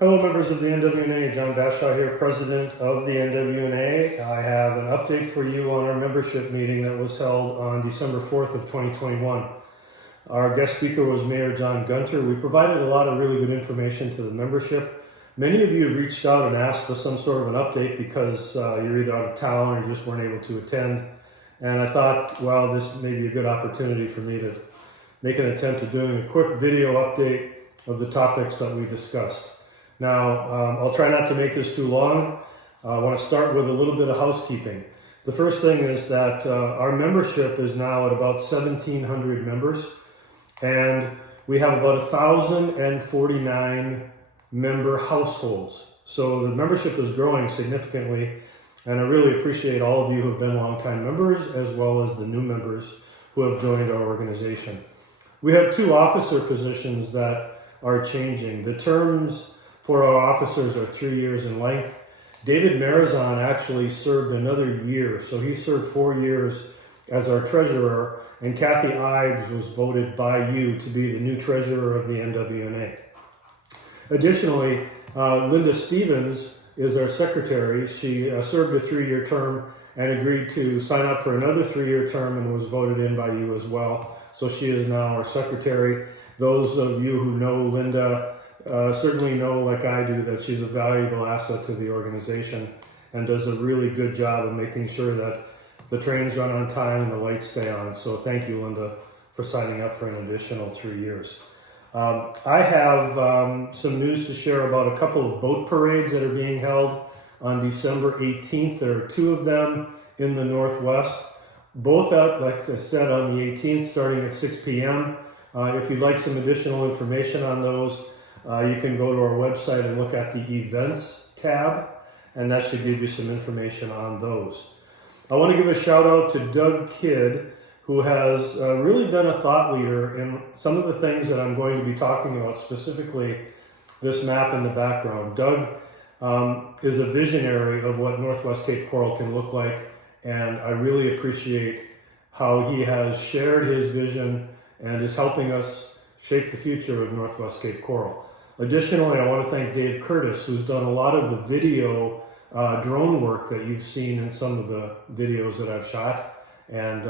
Hello members of the NWNA, John Bashaw here, President of the NWNA. I have an update for you on our membership meeting that was held on December 4th of 2021. Our guest speaker was Mayor John Gunter. We provided a lot of really good information to the membership. Many of you have reached out and asked for some sort of an update because you're either out of town or you just weren't able to attend. And I thought, well, this may be a good opportunity for me to make an attempt at doing a quick video update of the topics that we discussed. Now, I'll try not to make this too long. I want to start with a little bit of housekeeping. The first thing is that our membership is now at about 1,700 members, and we have about 1,049 member households. So the membership is growing significantly, and I really appreciate all of you who have been longtime members, as well as the new members who have joined our organization. We have two officer positions that are changing. The terms for our officers are 3 years in length. David Marazon actually served another year, so he served 4 years as our treasurer, and Kathy Ives was voted by you to be the new treasurer of the NWNA. Additionally, Linda Stevens is our secretary. She served a 3-year term and agreed to sign up for another 3-year term and was voted in by you as well. So she is now our secretary. Those of you who know Linda certainly know, like I do, that she's a valuable asset to the organization and does a really good job of making sure that the trains run on time and the lights stay on. So thank you, Linda, for signing up for an additional 3 years. I have some news to share about a couple of boat parades that are being held on December 18th. There are 2 of them in the Northwest, both out, like I said, on the 18th, starting at 6 p.m. If you'd like some additional information on those, you can go to our website and look at the events tab, and that should give you some information on those. I want to give a shout out to Doug Kidd, who has really been a thought leader in some of the things that I'm going to be talking about, specifically this map in the background. Doug is a visionary of what Northwest Cape Coral can look like, and I really appreciate how he has shared his vision and is helping us shape the future of Northwest Cape Coral. Additionally, I want to thank Dave Curtis, who's done a lot of the video drone work that you've seen in some of the videos that I've shot. And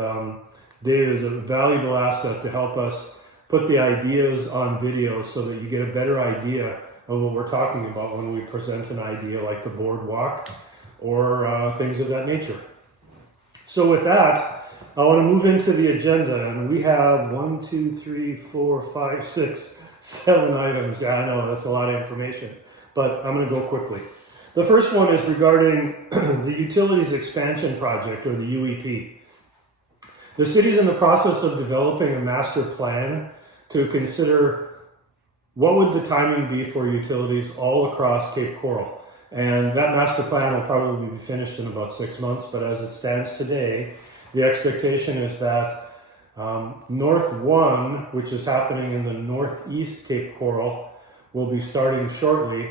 Dave is a valuable asset to help us put the ideas on video so that you get a better idea of what we're talking about when we present an idea like the Boardwalk or things of that nature. So with that, I want to move into the agenda, and we have 1, 2, 3, 4, 5, 6, 7 items. Yeah, I know, that's a lot of information, but I'm going to go quickly. The first one is regarding the Utilities Expansion Project, or the UEP. The city is in the process of developing a master plan to consider what would the timing be for utilities all across Cape Coral. And that master plan will probably be finished in about 6 months, but as it stands today, the expectation is that North 1, which is happening in the northeast Cape Coral, will be starting shortly.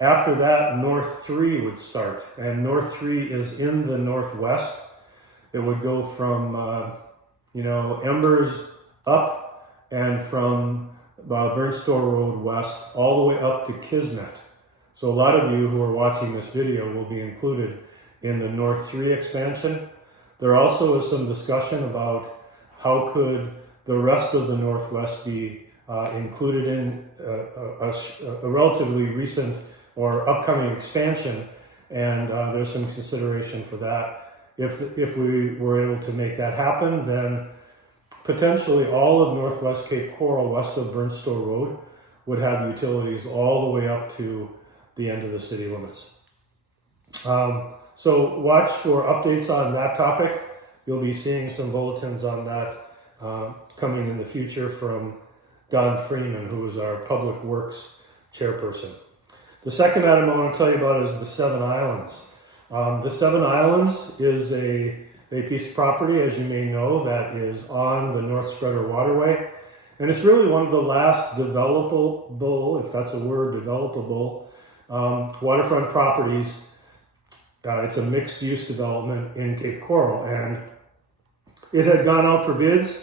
After that, North 3 would start, and North 3 is in the northwest. It would go from, Embers up and from Burnstore Road west all the way up to Kismet. So a lot of you who are watching this video will be included in the North 3 expansion. There also is some discussion about how could the rest of the Northwest be included in a relatively recent or upcoming expansion, and there's some consideration for that. If we were able to make that happen, then potentially all of Northwest Cape Coral west of Burnstore Road would have utilities all the way up to the end of the city limits. So watch for updates on that topic. You'll be seeing some bulletins on that coming in the future from Don Freeman, who is our Public Works chairperson. The second item I want to tell you about is the 7 Islands. The 7 Islands is a piece of property, as you may know, that is on the North Spreader waterway. And it's really one of the last developable, if that's a word, developable waterfront properties. It's a mixed-use development in Cape Coral, and it had gone out for bids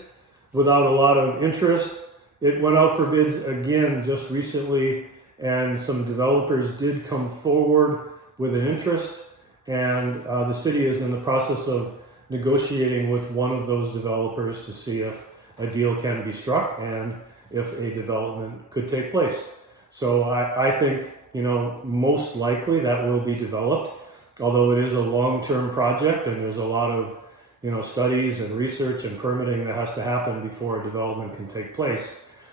without a lot of interest. It went out for bids again just recently and some developers did come forward with an interest, and the city is in the process of negotiating with one of those developers to see if a deal can be struck and if a development could take place. So I think, most likely that will be developed, although it is a long-term project and there's a lot of, studies and research and permitting that has to happen before a development can take place.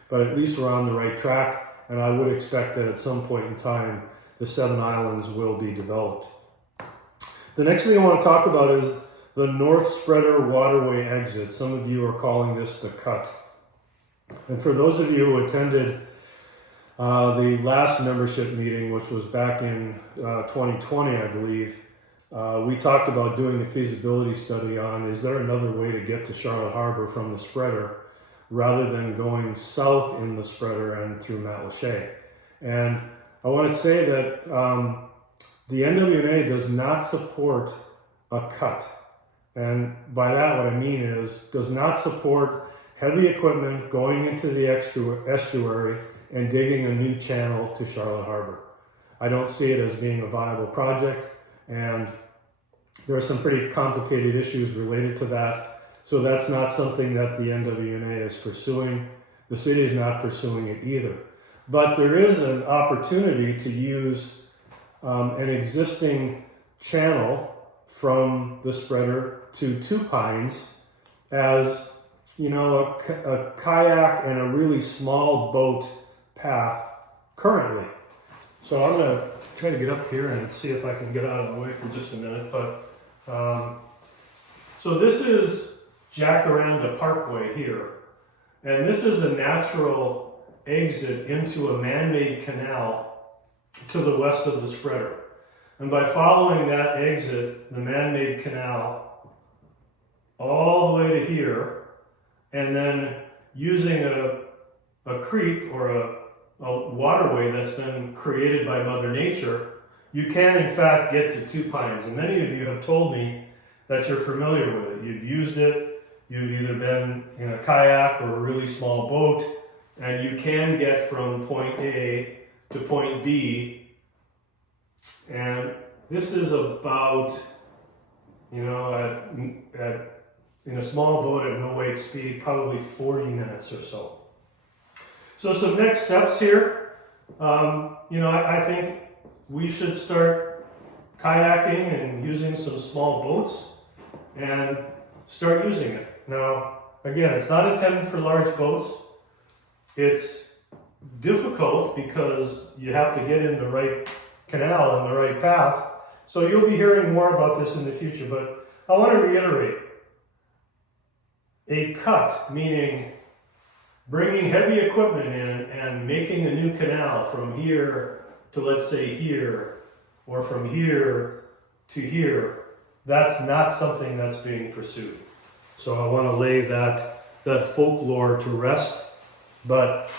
But at least we're on the right track, and I would expect that at some point in time, the 7 islands will be developed. The next thing I want to talk about is the North Spreader waterway exit. Some of you are calling this the cut. And for those of you who attended the last membership meeting, which was back in 2020, I believe, we talked about doing a feasibility study on, is there another way to get to Charlotte Harbor from the spreader rather than going south in the spreader and through Matlacha? And I want to say that the NWNA does not support a cut. And by that, what I mean is, does not support heavy equipment going into the estuary and digging a new channel to Charlotte Harbor. I don't see it as being a viable project, and there are some pretty complicated issues related to that. So that's not something that the NWNA is pursuing. The city is not pursuing it either. But there is an opportunity to use an existing channel from the spreader to Two Pines as, a kayak and a really small boat path currently. So I'm going to try to get up here and see if I can get out of the way for just a minute. But so this is Jacaranda Parkway here, and this is a natural exit into a man-made canal to the west of the spreader. And by following that exit, the man-made canal, all the way to here, and then using a creek or a waterway that's been created by Mother Nature, you can in fact get to Two Pines. And many of you have told me that you're familiar with it. You've used it, you've either been in a kayak or a really small boat, and you can get from point A to point B. And this is about, in a small boat at no wake speed, probably 40 minutes or so. So some next steps here. I think we should start kayaking and using some small boats and start using it. Now, again, it's not intended for large boats. It's difficult because you have to get in the right canal and the right path. So you'll be hearing more about this in the future, but I want to reiterate. A cut, meaning bringing heavy equipment in and making a new canal from here to, let's say, here, or from here to here, that's not something that's being pursued. So I want to lay that folklore to rest. But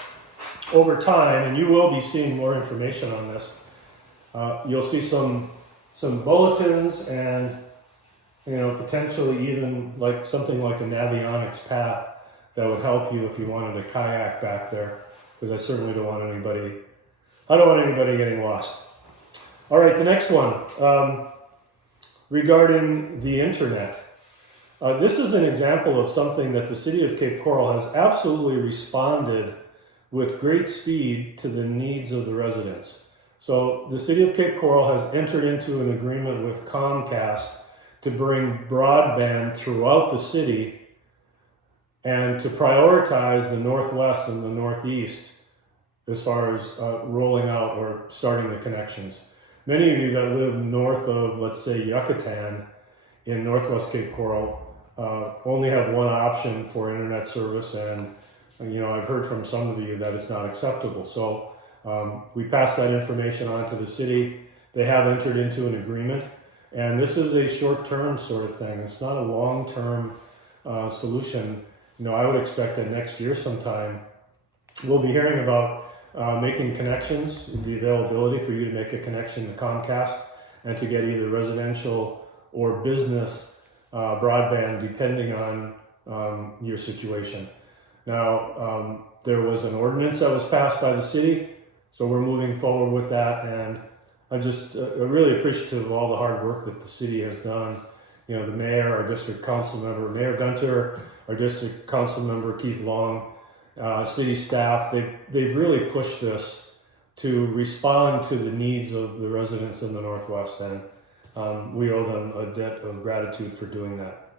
over time, and you will be seeing more information on this, you'll see some bulletins and potentially even like something like a navionics path that would help you if you wanted a kayak back there, because I certainly don't want anybody getting lost. All right, the next one, regarding the internet. This is an example of something that the city of Cape Coral has absolutely responded with great speed to the needs of the residents. So the city of Cape Coral has entered into an agreement with Comcast to bring broadband throughout the city and to prioritize the Northwest and the Northeast as far as rolling out or starting the connections. Many of you that live north of, let's say, Yucatan in Northwest Cape Coral only have one option for internet service, and I've heard from some of you that it's not acceptable. So we passed that information on to the city. They have entered into an agreement, and this is a short-term sort of thing. It's not a long-term solution. I would expect that next year sometime we'll be hearing about making connections, the availability for you to make a connection to Comcast and to get either residential or business broadband depending on your situation. Now, there was an ordinance that was passed by the city So we're moving forward with that, and I'm just really appreciative of all the hard work that the city has done. You know, the mayor, our district council member, Mayor Gunter, our district council member, Keith Long, city staff, they've really pushed this to respond to the needs of the residents in the Northwest, and we owe them a debt of gratitude for doing that.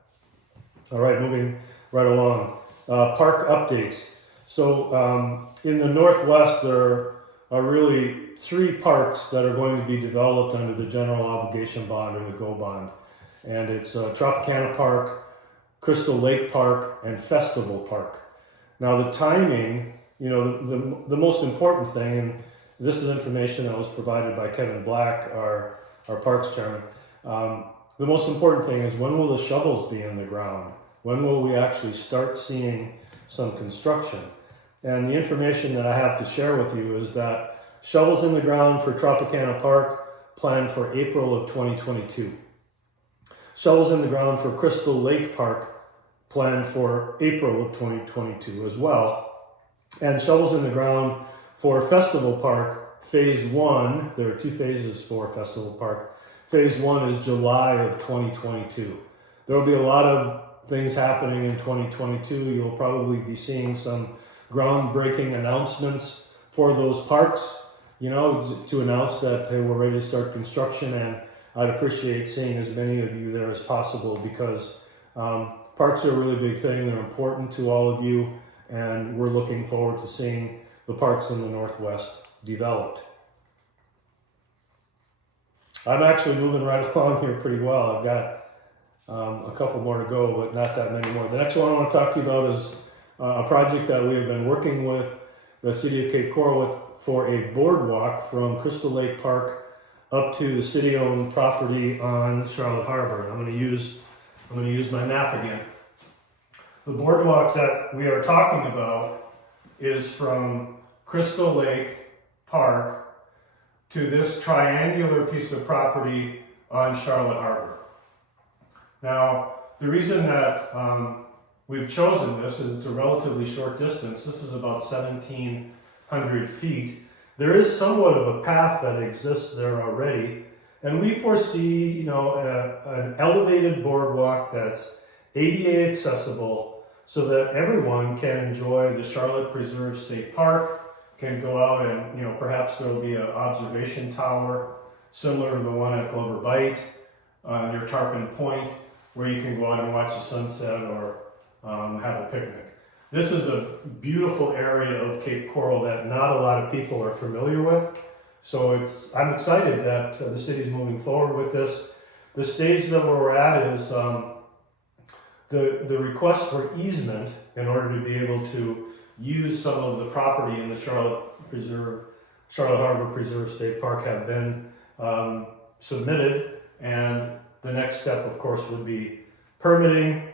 All right, moving right along. Park updates. So in the Northwest, there are really 3 parks that are going to be developed under the general obligation bond, or the GO bond. And it's Tropicana Park, Crystal Lake Park, and Festival Park. Now the timing, you know, the most important thing, and this is information that was provided by Kevin Black, our Parks Chairman. The most important thing is, when will the shovels be in the ground? When will we actually start seeing some construction? And the information that I have to share with you is that shovels in the ground for Tropicana Park planned for April of 2022. Shovels in the ground for Crystal Lake Park planned for April of 2022 as well. And shovels in the ground for Festival Park, Phase 1, there are 2 phases for Festival Park. Phase 1 is July of 2022. There will be a lot of things happening in 2022. You'll probably be seeing some groundbreaking announcements for those parks, you know, to announce that they were ready to start construction, and I'd appreciate seeing as many of you there as possible, because parks are a really big thing. They're important to all of you, and we're looking forward to seeing the parks in the Northwest developed. I'm actually moving right along here pretty well. I've got a couple more to go, but not that many more. The next one I want to talk to you about is a project that we have been working with the City of Cape Coral with for a boardwalk from Crystal Lake Park up to the city-owned property on Charlotte Harbor. I'm going to use my map again. The boardwalk that we are talking about is from Crystal Lake Park to this triangular piece of property on Charlotte Harbor. Now, the reason that we've chosen this is it's a relatively short distance. This is about 1,700 feet. There is somewhat of a path that exists there already, and we foresee, you know, an elevated boardwalk that's ADA accessible, so that everyone can enjoy the Charlotte Preserve State Park, can go out and, you know, perhaps there will be an observation tower similar to the one at Glover Bight near Tarpon Point, where you can go out and watch the sunset or have a picnic. This is a beautiful area of Cape Coral that not a lot of people are familiar with. So I'm excited that the city's moving forward with this. The stage that we're at is the request for easement in order to be able to use some of the property in the Charlotte Harbor Preserve State Park have been submitted, and the next step, of course, would be permitting,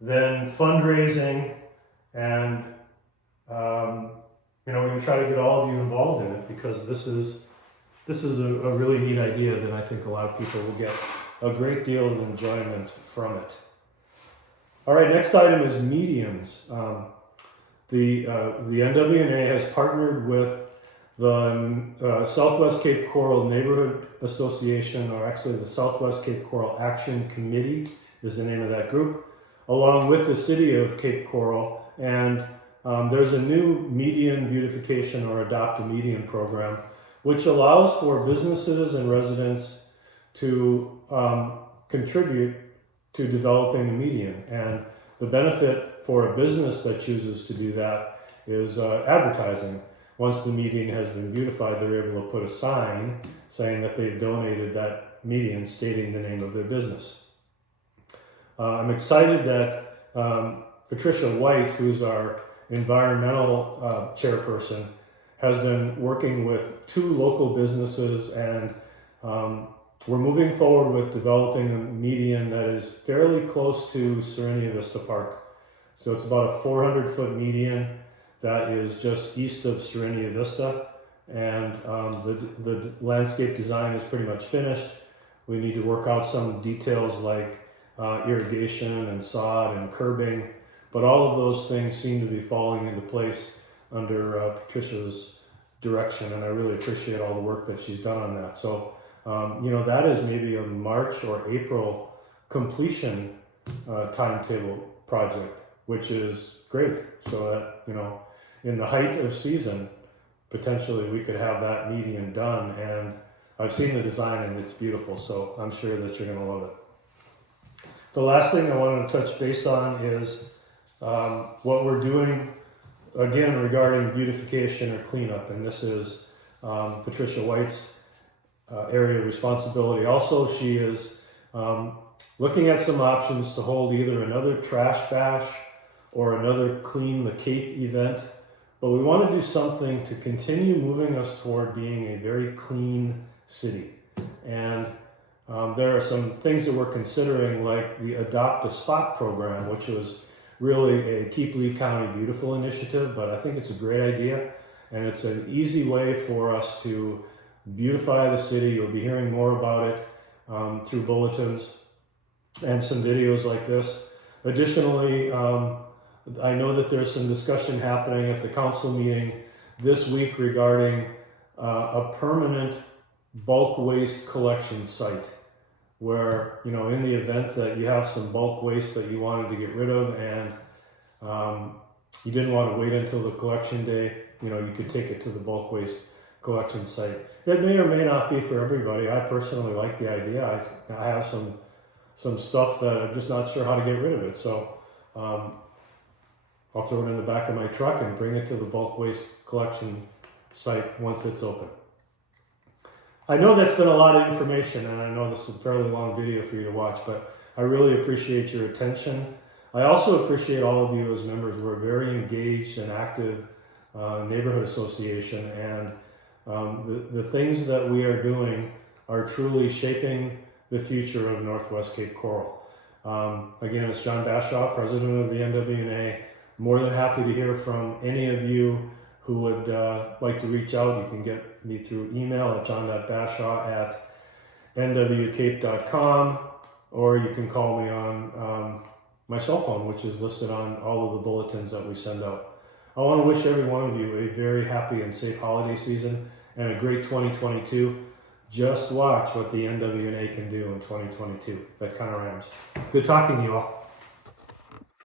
then fundraising, and you know, we're going to try to get all of you involved in it, because this is a really neat idea that I think a lot of people will get a great deal of enjoyment from it. All right, next item is medians. The NWNA has partnered with the Southwest Cape Coral Neighborhood Association, or actually the Southwest Cape Coral Action Committee is the name of that group, along with the City of Cape Coral, and there's a new median beautification or adopt a median program, which allows for businesses and residents to contribute to developing a median. And the benefit for a business that chooses to do that is advertising. Once the median has been beautified, they're able to put a sign saying that they've donated that median, stating the name of their business. I'm excited that Patricia White, who's our environmental chairperson, has been working with 2 local businesses, and we're moving forward with developing a median that is fairly close to Serenia Vista Park. So it's about a 400-foot median that is just east of Serenia Vista, and the landscape design is pretty much finished. We need to work out some details like irrigation and sod and curbing, but all of those things seem to be falling into place under Patricia's direction, and I really appreciate all the work that she's done on that. So, that is maybe a March or April completion timetable project, which is great. So that, in the height of season, potentially we could have that median done. And I've seen the design and it's beautiful, so I'm sure that you're going to love it. The last thing I wanted to touch base on is what we're doing, again, regarding beautification or cleanup. And this is Patricia White's area of responsibility. Also, she is looking at some options to hold either another trash bash or another Clean the Cape event. But we want to do something to continue moving us toward being a very clean city. And there are some things that we're considering, like the Adopt a Spot program, which was really a Keep Lee County Beautiful initiative, but I think it's a great idea. And it's an easy way for us to beautify the city. You'll be hearing more about it through bulletins and some videos like this. Additionally, I know that there's some discussion happening at the council meeting this week regarding a permanent bulk waste collection site where, in the event that you have some bulk waste that you wanted to get rid of and you didn't want to wait until the collection day, you could take it to the bulk waste collection site. It may or may not be for everybody. I personally like the idea. I have some stuff that I'm just not sure how to get rid of it. So I'll throw it in the back of my truck and bring it to the bulk waste collection site once it's open. I know that's been a lot of information, and I know this is a fairly long video for you to watch, but I really appreciate your attention. I also appreciate all of you as members. We're a very engaged and active neighborhood association, and the things that we are doing are truly shaping the future of Northwest Cape Coral. Again, it's John Bashaw, president of the NWNA. More than happy to hear from any of you who would like to reach out. You can get me through email at john.bashaw@nwcape.com, or you can call me on my cell phone, which is listed on all of the bulletins that we send out. I want to wish every one of you a very happy and safe holiday season and a great 2022. Just watch what the NWNA can do in 2022. That kind of rhymes. Good talking to you all.